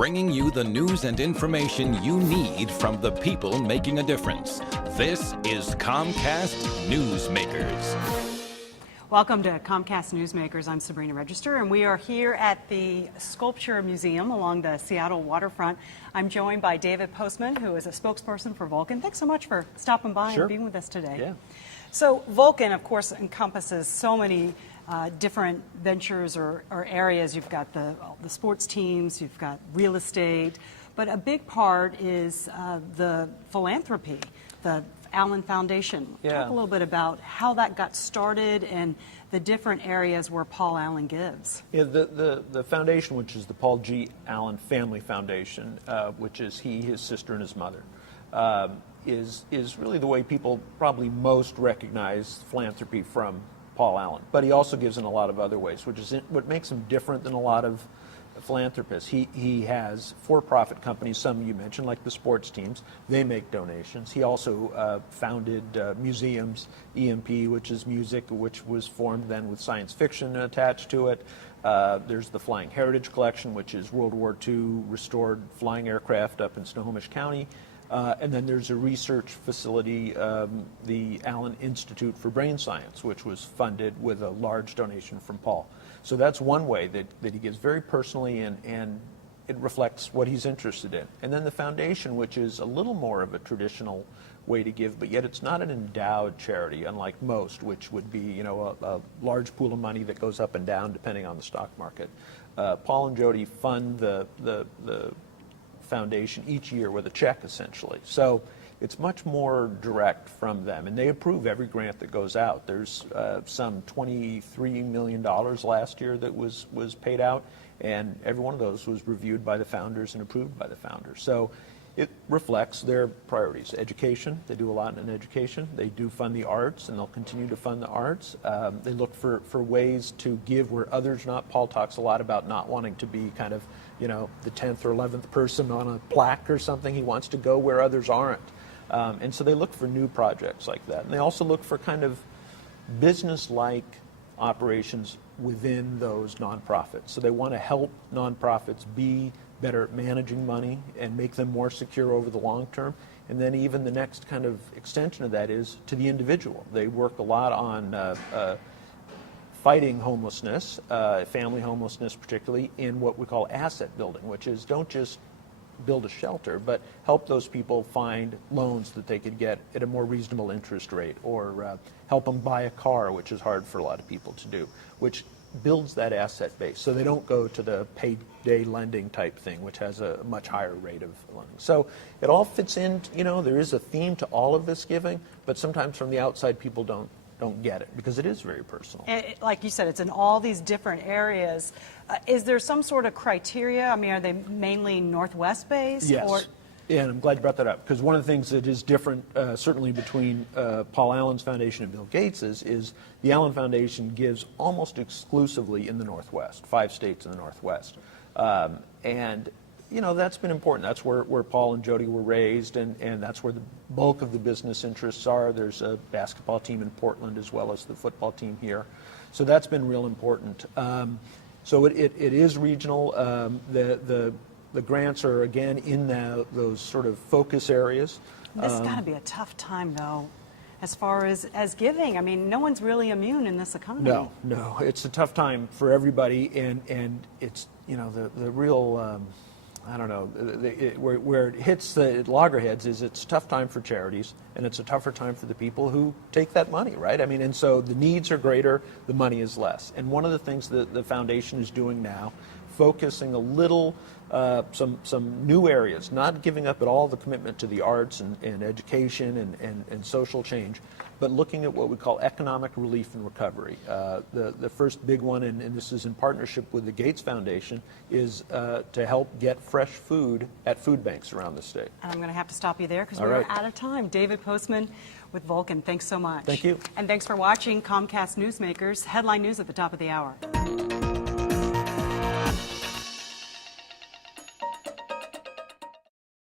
bringing you the news and information you need from the people making a difference. This is Comcast Newsmakers. Welcome to Comcast Newsmakers. I'm Sabrina Register, and we are here at the Sculpture Museum along the Seattle waterfront. I'm joined by David Postman, who is a spokesperson for Vulcan. Thanks so much for stopping by and being with us today. Yeah. So Vulcan, of course, encompasses so many different ventures or areas. You've got the sports teams, you've got real estate, but a big part is the philanthropy, the Allen Foundation. Yeah. Talk a little bit about how that got started and the different areas where Paul Allen gives. Yeah, the foundation, which is the Paul G. Allen Family Foundation, which is he, his sister, and his mother, is really the way people probably most recognize philanthropy from Paul Allen. But he also gives in a lot of other ways, which is what makes him different than a lot of philanthropists. He has for-profit companies, some you mentioned, like the sports teams. They make donations. He also founded museums, EMP, which is music, which was formed then with science fiction attached to it. There's the Flying Heritage Collection, which is World War II restored flying aircraft up in Snohomish County. And then there's a research facility, the Allen Institute for Brain Science, which was funded with a large donation from Paul. So that's one way that he gives very personally, and it reflects what he's interested in. And then the foundation, which is a little more of a traditional way to give, but yet it's not an endowed charity, unlike most, which would be a large pool of money that goes up and down depending on the stock market. Paul and Jody fund the foundation each year with a check, essentially. So it's much more direct from them, and they approve every grant that goes out. There's some $23 million last year that was paid out, and every one of those was reviewed by the founders and approved by the founders. So it reflects their priorities. Education, they do a lot in education. They do fund the arts, and they'll continue to fund the arts. They look for ways to give where others not. Paul talks a lot about not wanting to be kind of, the 10th or 11th person on a plaque or something. He wants to go where others aren't. And so they look for new projects like that. And they also look for kind of business-like operations within those nonprofits. So they want to help nonprofits be better at managing money and make them more secure over the long term. And then even the next kind of extension of that is to the individual. They work a lot on fighting homelessness, family homelessness particularly, in what we call asset building, which is don't just build a shelter, but help those people find loans that they could get at a more reasonable interest rate, or help them buy a car, which is hard for a lot of people to do, which builds that asset base. So they don't go to the payday lending type thing, which has a much higher rate of lending. So it all fits in, there is a theme to all of this giving, but sometimes from the outside people don't get it because it is very personal. And like you said, it's in all these different areas. Is there some sort of criteria? I mean, are they mainly Northwest based? Yes. Or? Yeah, and I'm glad you brought that up, because one of the things that is different, certainly between Paul Allen's foundation and Bill Gates's, is the Allen Foundation gives almost exclusively in the Northwest, 5 states in the Northwest. And that's been important. That's where Paul and Jody were raised, and that's where the bulk of the business interests are. There's a basketball team in Portland as well as the football team here. So that's been real important. So it is regional. The grants are, again, in those sort of focus areas. This has got to be a tough time, though, as far as giving. I mean, no one's really immune in this economy. No. It's a tough time for everybody, and it's, the real... I don't know, where it hits the loggerheads is it's a tough time for charities, and it's a tougher time for the people who take that money, right? I mean, and so the needs are greater, the money is less. And one of the things that the foundation is doing now, focusing a little, some new areas, not giving up at all the commitment to the arts and education and social change, but looking at what we call economic relief and recovery. The first big one, and this is in partnership with the Gates Foundation, is to help get fresh food at food banks around the state. And I'm going to have to stop you there because All we're right. out of time. David Postman with Vulcan, thanks so much. Thank you. And thanks for watching Comcast Newsmakers, headline news at the top of the hour.